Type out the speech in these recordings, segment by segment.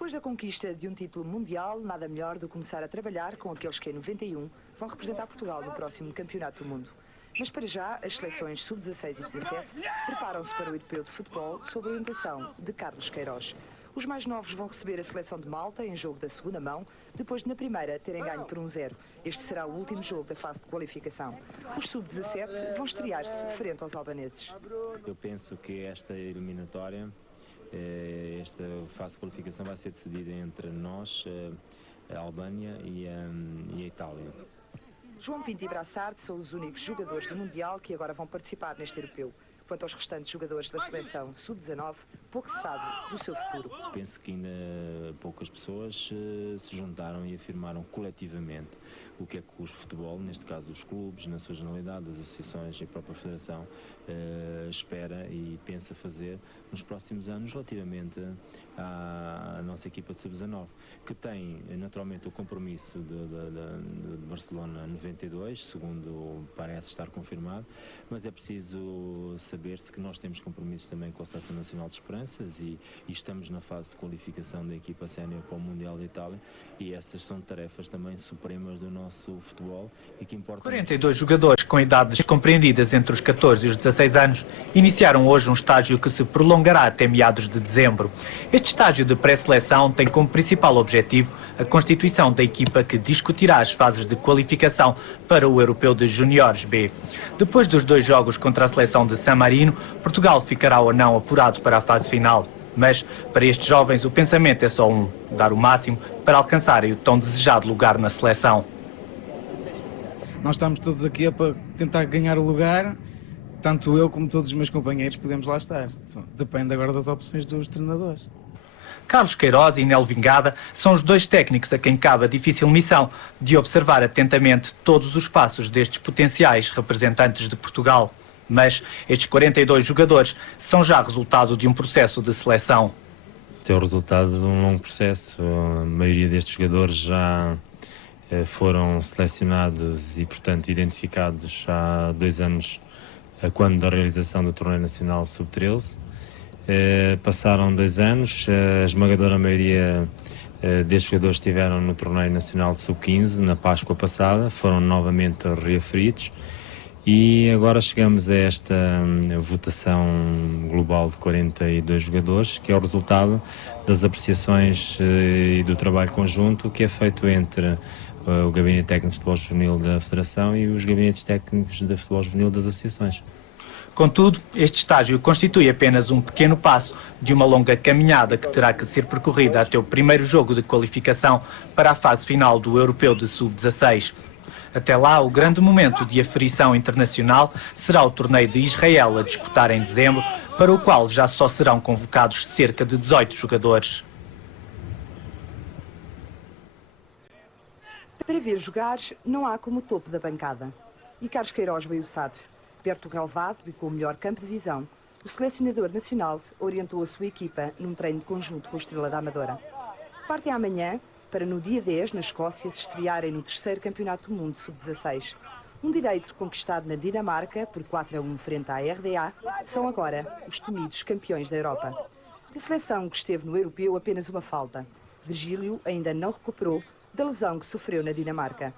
Depois da conquista de um título mundial, nada melhor do que começar a trabalhar com aqueles que em 91 vão representar Portugal no próximo Campeonato do Mundo. Mas para já, as seleções sub-16 e 17 preparam-se para o Europeu de Futebol sob a orientação de Carlos Queiroz. Os mais novos vão receber a seleção de Malta em jogo da segunda mão, depois de na primeira terem ganho por 1-0. Este será o último jogo da fase de qualificação. Os sub-17 vão estrear-se frente aos albaneses. Eu penso que esta eliminatória, esta fase de qualificação vai ser decidida entre nós, a Albânia e a Itália. João Pinto e Brassard são os únicos jogadores do Mundial que agora vão participar neste europeu. Quanto aos restantes jogadores da seleção sub-19, pouco se sabe do seu futuro. Penso que ainda poucas pessoas se juntaram e afirmaram coletivamente o que é que o futebol, neste caso os clubes, na sua generalidade, as associações e a própria Federação, espera e pensa fazer nos próximos anos relativamente à nossa equipa de sub-19, que tem naturalmente o compromisso de Barcelona 92, segundo parece estar confirmado, mas é preciso saber-se que nós temos compromissos também com a Seleção Nacional de Esperanças e estamos na fase de qualificação da equipa sénior para o Mundial de Itália, e essas são tarefas também supremas do nosso futebol e que importam. 42 jogadores com idades compreendidas entre os 14 e os 16 anos iniciaram hoje um estágio que se prolongará até meados de dezembro. Este estágio de pré-seleção tem como principal objetivo a constituição da equipa que discutirá as fases de qualificação para o Europeu de Juniores B. Depois dos 2 jogos contra a seleção de San Marino, Portugal ficará ou não apurado para a fase final. Mas, para estes jovens, o pensamento é só um: dar o máximo para alcançarem o tão desejado lugar na seleção. Nós estamos todos aqui para tentar ganhar o lugar, tanto eu como todos os meus companheiros podemos lá estar. Depende agora das opções dos treinadores. Carlos Queiroz e Nel Vingada são os 2 técnicos a quem cabe a difícil missão de observar atentamente todos os passos destes potenciais representantes de Portugal. Mas estes 42 jogadores são já resultado de um processo de seleção. É o resultado de um longo processo. A maioria destes jogadores já foram selecionados e, portanto, identificados há 2 anos, quando da realização do Torneio Nacional Sub-13. Passaram 2 anos, a esmagadora maioria destes jogadores estiveram no Torneio Nacional Sub-15, na Páscoa passada, foram novamente reaferidos. E agora chegamos a esta votação global de 42 jogadores, que é o resultado das apreciações e do trabalho conjunto que é feito entre o Gabinete Técnico de Futebol Juvenil da Federação e os Gabinetes Técnicos de Futebol Juvenil das associações. Contudo, este estágio constitui apenas um pequeno passo de uma longa caminhada que terá que ser percorrida até o primeiro jogo de qualificação para a fase final do Europeu de Sub-16. Até lá, o grande momento de aferição internacional será o torneio de Israel a disputar em dezembro, para o qual já só serão convocados cerca de 18 jogadores. Para ver jogar, não há como o topo da bancada. E Carlos Queiroz bem o sabe. Perto do relevado e com o melhor campo de visão, o selecionador nacional orientou a sua equipa num treino de conjunto com a Estrela da Amadora. Partem amanhã para no dia 10, na Escócia, se estrearem no 3º Campeonato do Mundo Sub-16. Um direito conquistado na Dinamarca por 4-1 frente à RDA, são agora os temidos campeões da Europa. Da seleção que esteve no Europeu, apenas uma falta. Virgílio ainda não recuperou da lesão que sofreu na Dinamarca.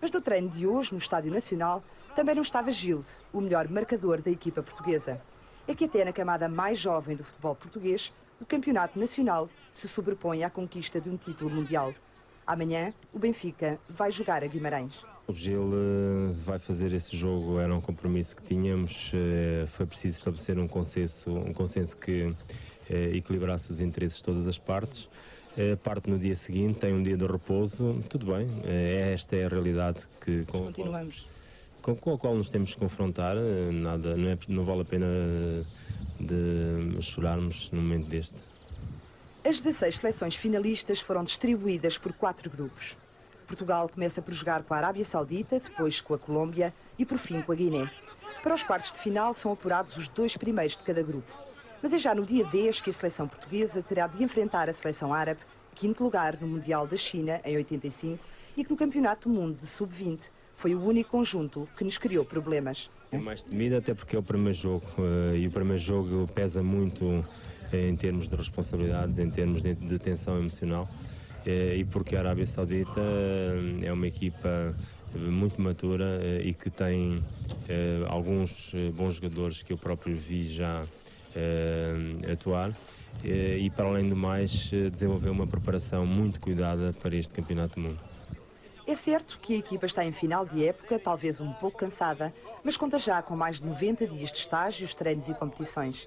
Mas no treino de hoje, no Estádio Nacional, também não estava Gilde, o melhor marcador da equipa portuguesa. É que até na camada mais jovem do futebol português, o Campeonato Nacional se sobrepõe à conquista de um título mundial. Amanhã, o Benfica vai jogar a Guimarães. O Gil vai fazer esse jogo, era um compromisso que tínhamos, foi preciso estabelecer um consenso que equilibrasse os interesses de todas as partes. Parte no dia seguinte, tem um dia de repouso, tudo bem, esta é a realidade que Continuamos. Com a qual nos temos que confrontar, não vale a pena de chorarmos num momento deste. As 16 seleções finalistas foram distribuídas por 4 grupos. Portugal começa por jogar com a Arábia Saudita, depois com a Colômbia e por fim com a Guiné. Para os quartos de final são apurados os 2 primeiros de cada grupo. Mas é já no dia 10 que a seleção portuguesa terá de enfrentar a seleção árabe, 5º lugar no Mundial da China em 85 e que no Campeonato do Mundo de Sub-20 foi o único conjunto que nos criou problemas. É mais temido até porque é o primeiro jogo e o primeiro jogo pesa muito em termos de responsabilidades, em termos de tensão emocional, e porque a Arábia Saudita é uma equipa muito matura e que tem alguns bons jogadores que eu próprio vi já atuar, e para além do mais desenvolveu uma preparação muito cuidada para este Campeonato do Mundo. É certo que a equipa está em final de época, talvez um pouco cansada, mas conta já com mais de 90 dias de estágios, treinos e competições.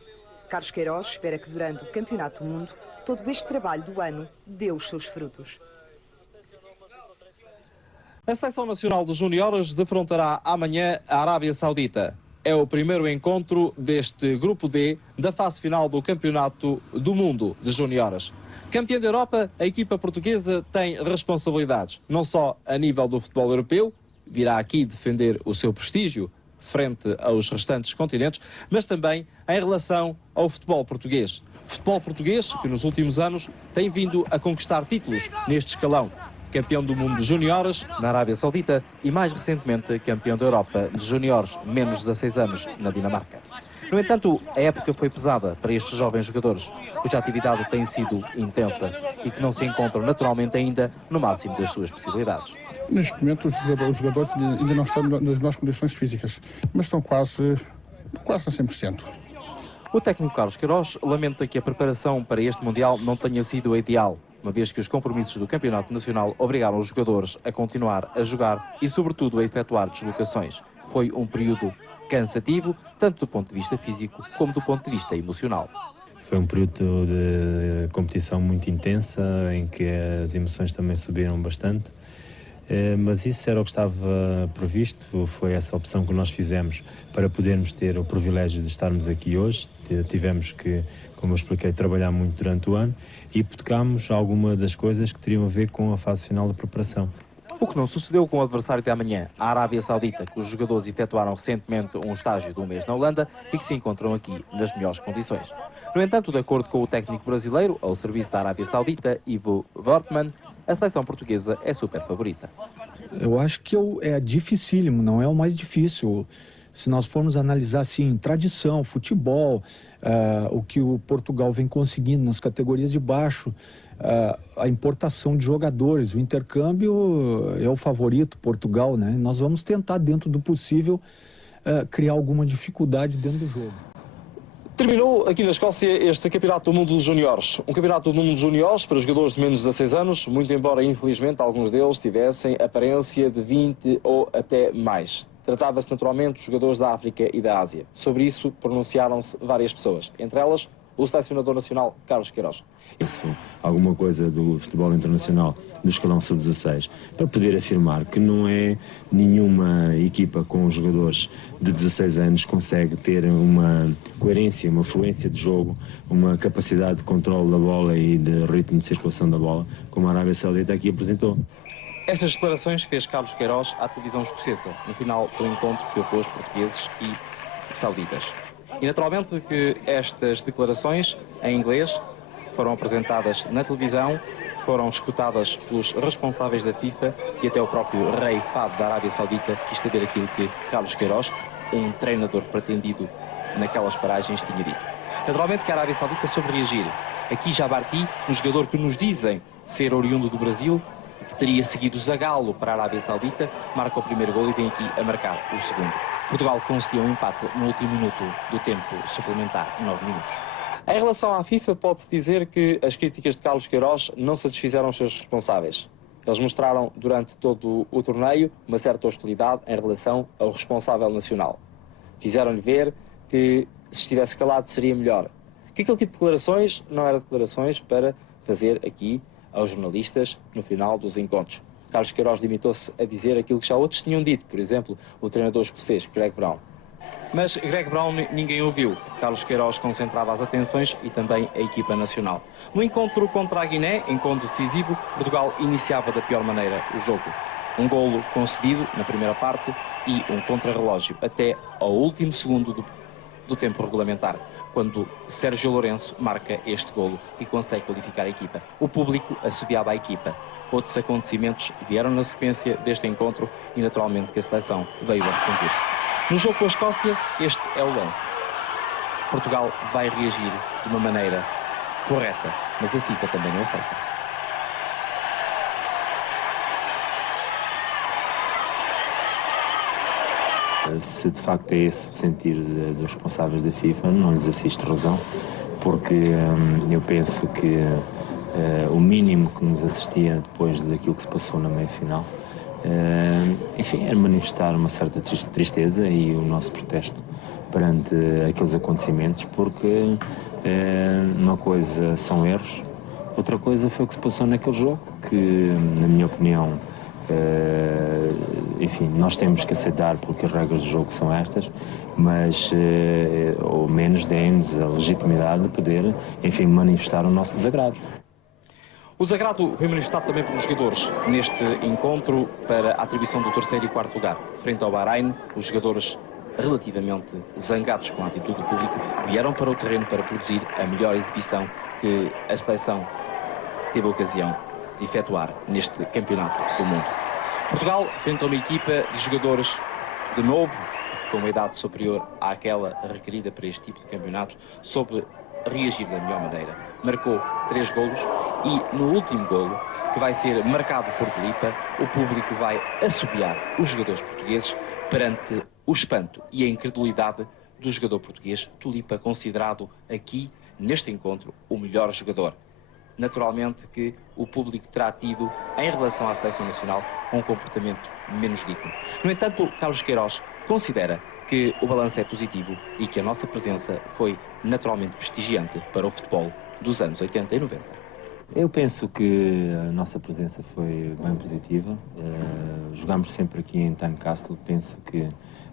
Carlos Queiroz espera que durante o Campeonato do Mundo todo este trabalho do ano dê os seus frutos. A Seleção Nacional de Júniores defrontará amanhã a Arábia Saudita. É o primeiro encontro deste Grupo D da fase final do Campeonato do Mundo de Júniores. Campeã da Europa, a equipa portuguesa tem responsabilidades, não só a nível do futebol europeu, virá aqui defender o seu prestígio frente aos restantes continentes, mas também em relação ao futebol português. Futebol português que nos últimos anos tem vindo a conquistar títulos neste escalão. Campeão do mundo de juniores na Arábia Saudita e mais recentemente campeão da Europa de juniores, menos 16 anos, na Dinamarca. No entanto, a época foi pesada para estes jovens jogadores, cuja atividade tem sido intensa e que não se encontram naturalmente ainda no máximo das suas possibilidades. Neste momento os jogadores ainda não estão nas melhores condições físicas, mas estão quase a 100%. O técnico Carlos Queiroz lamenta que a preparação para este Mundial não tenha sido a ideal, uma vez que os compromissos do Campeonato Nacional obrigaram os jogadores a continuar a jogar e, sobretudo, a efetuar deslocações. Foi um período cansativo, tanto do ponto de vista físico como do ponto de vista emocional. Foi um período de competição muito intensa, em que as emoções também subiram bastante, mas isso era o que estava previsto, foi essa opção que nós fizemos para podermos ter o privilégio de estarmos aqui hoje. Tivemos que, como eu expliquei, trabalhar muito durante o ano e tocámos alguma das coisas que teriam a ver com a fase final da preparação. O que não sucedeu com o adversário de amanhã, a Arábia Saudita, cujos jogadores efetuaram recentemente um estágio de um mês na Holanda e que se encontram aqui nas melhores condições. No entanto, de acordo com o técnico brasileiro, ao serviço da Arábia Saudita, Ivo Wortmann, a seleção portuguesa é super favorita. Eu acho que é dificílimo, não é o mais difícil. Se nós formos analisar assim, tradição, futebol, o que o Portugal vem conseguindo nas categorias de baixo, a importação de jogadores, o intercâmbio é o favorito, Portugal, né? Nós vamos tentar, dentro do possível, criar alguma dificuldade dentro do jogo. Terminou aqui na Escócia este Campeonato do Mundo dos Júniores. Um Campeonato do Mundo dos Júniores para jogadores de menos de 16 anos, muito embora infelizmente alguns deles tivessem aparência de 20 ou até mais. Tratava-se naturalmente de jogadores da África e da Ásia. Sobre isso pronunciaram-se várias pessoas, entre elas o selecionador nacional Carlos Queiroz. Isso, alguma coisa do futebol internacional do escalão sub-16, para poder afirmar que não é nenhuma equipa com jogadores de 16 anos consegue ter uma coerência, uma fluência de jogo, uma capacidade de controle da bola e de ritmo de circulação da bola, como a Arábia Saudita aqui apresentou. Estas declarações fez Carlos Queiroz à televisão escocesa, no final do encontro que opôs portugueses e sauditas. E naturalmente que estas declarações, em inglês, foram apresentadas na televisão, foram escutadas pelos responsáveis da FIFA e até o próprio rei Fahd da Arábia Saudita quis saber aquilo que Carlos Queiroz, um treinador pretendido naquelas paragens, tinha dito. Naturalmente que a Arábia Saudita soube reagir. Aqui Jabarti, um jogador que nos dizem ser oriundo do Brasil, que teria seguido Zagallo para a Arábia Saudita, marca o primeiro gol e vem aqui a marcar o segundo. Portugal concedeu um empate no último minuto do tempo suplementar, 9 minutos. Em relação à FIFA, pode-se dizer que as críticas de Carlos Queiroz não satisfizeram os seus responsáveis. Eles mostraram durante todo o torneio uma certa hostilidade em relação ao responsável nacional. Fizeram-lhe ver que se estivesse calado seria melhor. Que aquele tipo de declarações não era declarações para fazer aqui aos jornalistas no final dos encontros. Carlos Queiroz limitou-se a dizer aquilo que já outros tinham dito, por exemplo, o treinador escocês, Greg Brown. Mas Greg Brown ninguém ouviu. Carlos Queiroz concentrava as atenções e também a equipa nacional. No encontro contra a Guiné, encontro decisivo, Portugal iniciava da pior maneira o jogo. Um golo concedido na primeira parte e um contrarrelógio até ao último segundo do tempo regulamentar, quando Sérgio Lourenço marca este golo e consegue qualificar a equipa. O público assobiava a equipa. Outros acontecimentos vieram na sequência deste encontro e naturalmente que a seleção veio a ressentir-se. No jogo com a Escócia, este é o lance. Portugal vai reagir de uma maneira correta, mas a FIFA também não aceita. Se de facto é esse o sentir dos responsáveis da FIFA, não lhes assisto razão, porque eu penso que o mínimo que nos assistia depois daquilo que se passou na meia-final, enfim, era manifestar uma certa tristeza e o nosso protesto perante aqueles acontecimentos, porque uma coisa são erros, outra coisa foi o que se passou naquele jogo, que, na minha opinião, enfim, nós temos que aceitar porque as regras do jogo são estas, mas ao menos demos a legitimidade de poder, enfim, manifestar o nosso desagrado. O desagrado foi manifestado também pelos jogadores neste encontro para a atribuição do terceiro e quarto lugar. Frente ao Bahrein, os jogadores, relativamente zangados com a atitude do público, vieram para o terreno para produzir a melhor exibição que a seleção teve a ocasião de efetuar neste campeonato do mundo. Portugal, frente a uma equipa de jogadores de novo, com uma idade superior àquela requerida para este tipo de campeonatos, soube reagir da melhor maneira. Marcou 3 golos e no último golo, que vai ser marcado por Tulipa, o público vai assobiar os jogadores portugueses perante o espanto e a incredulidade do jogador português, Tulipa, considerado aqui, neste encontro, o melhor jogador. Naturalmente que o público terá tido, em relação à seleção nacional, um comportamento menos digno. No entanto, Carlos Queiroz considera que o balanço é positivo e que a nossa presença foi naturalmente prestigiante para o futebol dos anos 80 e 90. Eu penso que a nossa presença foi bem positiva. Jogámos sempre aqui em Tynecastle. Penso que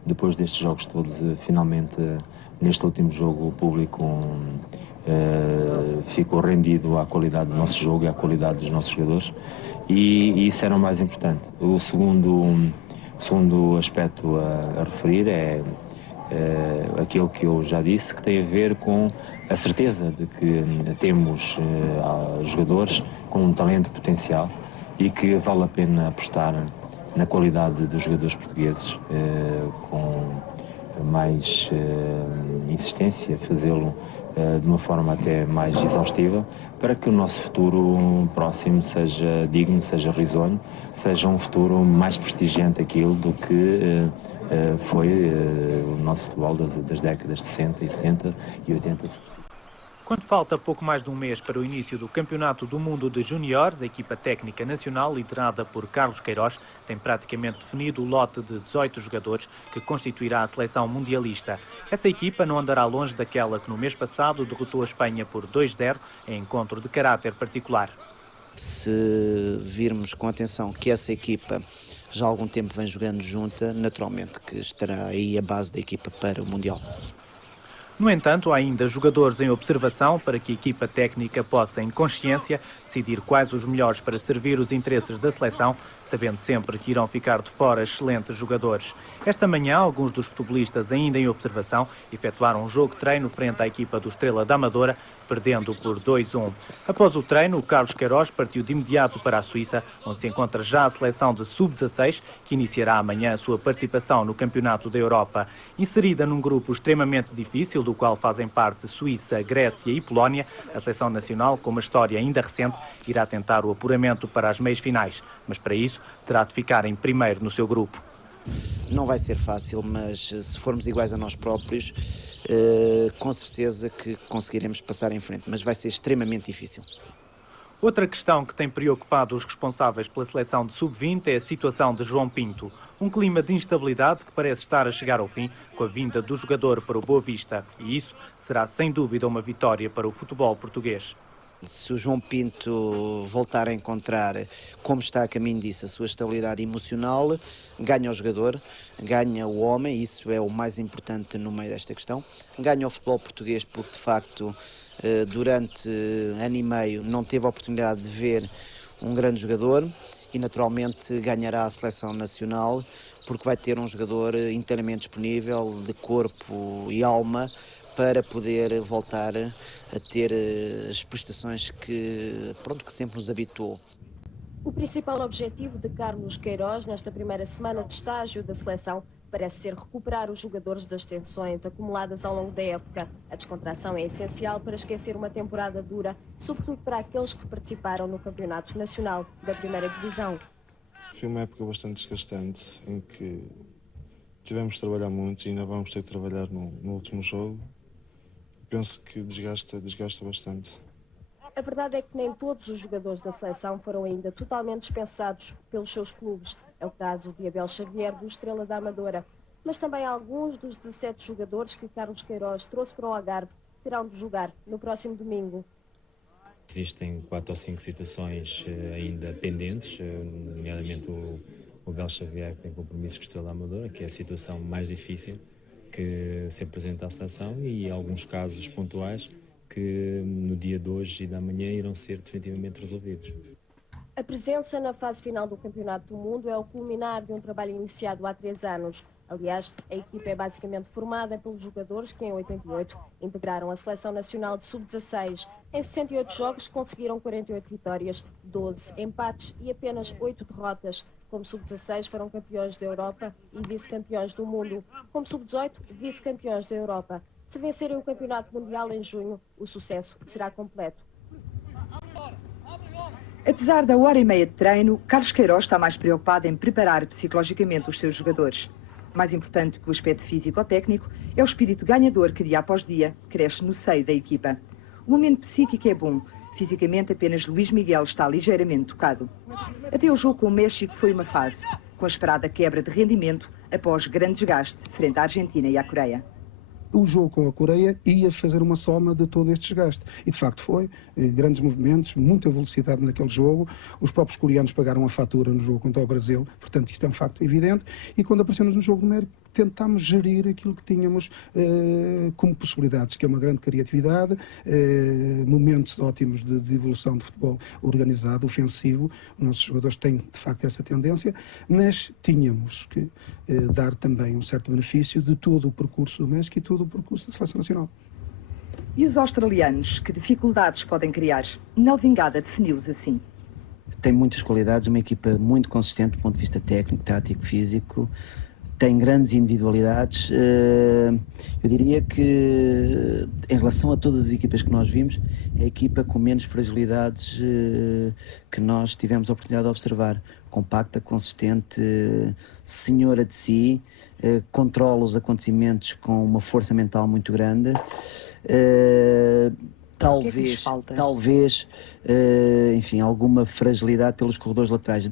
depois destes jogos todos, finalmente, neste último jogo, o público ficou rendido à qualidade do nosso jogo e à qualidade dos nossos jogadores. E isso era o mais importante. O segundo aspecto a referir é aquilo que eu já disse, que tem a ver com a certeza de que temos jogadores com um talento potencial e que vale a pena apostar na qualidade dos jogadores portugueses com mais insistência, fazê-lo de uma forma até mais exaustiva, para que o nosso futuro próximo seja digno, seja risonho, seja um futuro mais prestigiante aquilo do que foi o nosso futebol das décadas de 60 e 70 e 80. Quando falta pouco mais de um mês para o início do Campeonato do Mundo de Júniores, a equipa técnica nacional, liderada por Carlos Queiroz, tem praticamente definido o lote de 18 jogadores que constituirá a seleção mundialista. Essa equipa não andará longe daquela que no mês passado derrotou a Espanha por 2-0 em encontro de caráter particular. Se virmos com atenção que essa equipa já há algum tempo vem jogando junta, naturalmente que estará aí a base da equipa para o Mundial. No entanto, há ainda jogadores em observação para que a equipa técnica possa, em consciência, decidir quais os melhores para servir os interesses da seleção, sabendo sempre que irão ficar de fora excelentes jogadores. Esta manhã, alguns dos futebolistas ainda em observação efetuaram um jogo de treino frente à equipa do Estrela da Amadora, perdendo por 2-1. Após o treino, o Carlos Queiroz partiu de imediato para a Suíça, onde se encontra já a seleção de sub-16, que iniciará amanhã a sua participação no Campeonato da Europa. Inserida num grupo extremamente difícil, do qual fazem parte Suíça, Grécia e Polónia, a seleção nacional, com uma história ainda recente, irá tentar o apuramento para as meias finais, mas para isso terá de ficar em primeiro no seu grupo. Não vai ser fácil, mas se formos iguais a nós próprios, com certeza que conseguiremos passar em frente, mas vai ser extremamente difícil. Outra questão que tem preocupado os responsáveis pela seleção de sub-20 é a situação de João Pinto. Um clima de instabilidade que parece estar a chegar ao fim com a vinda do jogador para o Boa Vista. E isso será sem dúvida uma vitória para o futebol português. Se o João Pinto voltar a encontrar, como está a caminho disso, a sua estabilidade emocional, ganha o jogador, ganha o homem, isso é o mais importante no meio desta questão. Ganha o futebol português porque, de facto, durante ano e meio não teve a oportunidade de ver um grande jogador e, naturalmente, ganhará a seleção nacional porque vai ter um jogador inteiramente disponível, de corpo e alma, para poder voltar a ter as prestações que sempre nos habituou. O principal objetivo de Carlos Queiroz nesta primeira semana de estágio da seleção parece ser recuperar os jogadores das tensões acumuladas ao longo da época. A descontração é essencial para esquecer uma temporada dura, sobretudo para aqueles que participaram no Campeonato Nacional da Primeira Divisão. Foi uma época bastante desgastante, em que tivemos de trabalhar muito e ainda vamos ter de trabalhar no último jogo. Penso que desgasta bastante. A verdade é que nem todos os jogadores da seleção foram ainda totalmente dispensados pelos seus clubes. É o caso de Abel Xavier, do Estrela da Amadora. Mas também alguns dos 17 jogadores que Carlos Queiroz trouxe para o Algarve terão de jogar no próximo domingo. Existem 4 ou 5 situações ainda pendentes, nomeadamente o Abel Xavier, que tem compromisso com o Estrela da Amadora, que é a situação mais difícil que se apresenta à seleção, e alguns casos pontuais que no dia de hoje e da manhã irão ser definitivamente resolvidos. A presença na fase final do Campeonato do Mundo é o culminar de um trabalho iniciado há 3 anos. Aliás, a equipa é basicamente formada pelos jogadores que em 88 integraram a Seleção Nacional de Sub-16. Em 68 jogos conseguiram 48 vitórias, 12 empates e apenas 8 derrotas. Como Sub-16 foram campeões da Europa e vice-campeões do mundo. Como Sub-18, vice-campeões da Europa. Se vencerem o Campeonato Mundial em junho, o sucesso será completo. Apesar da hora e meia de treino, Carlos Queiroz está mais preocupado em preparar psicologicamente os seus jogadores. Mais importante que o aspecto físico-técnico é o espírito ganhador que dia após dia cresce no seio da equipa. O momento psíquico é bom. Fisicamente, apenas Luís Miguel está ligeiramente tocado. Até o jogo com o México foi uma fase, com a esperada quebra de rendimento após grande desgaste frente à Argentina e à Coreia. O jogo com a Coreia ia fazer uma soma de todo este desgaste. E de facto foi. Grandes movimentos, muita velocidade naquele jogo. Os próprios coreanos pagaram a fatura no jogo contra o Brasil. Portanto, isto é um facto evidente. E quando aparecemos no jogo numérico, tentámos gerir aquilo que tínhamos como possibilidades, que é uma grande criatividade, momentos ótimos de evolução de futebol organizado, ofensivo. Os nossos jogadores têm, de facto, essa tendência, mas tínhamos que dar também um certo benefício de todo o percurso do México e todo o percurso da Seleção Nacional. E os australianos, que dificuldades podem criar? Nel Vingada definiu-os assim. Tem muitas qualidades, uma equipa muito consistente do ponto de vista técnico, tático, físico. Tem grandes individualidades. Eu diria que, em relação a todas as equipas que nós vimos, é a equipa com menos fragilidades que nós tivemos a oportunidade de observar. Compacta, consistente, senhora de si, controla os acontecimentos com uma força mental muito grande. Talvez, enfim, alguma fragilidade pelos corredores laterais.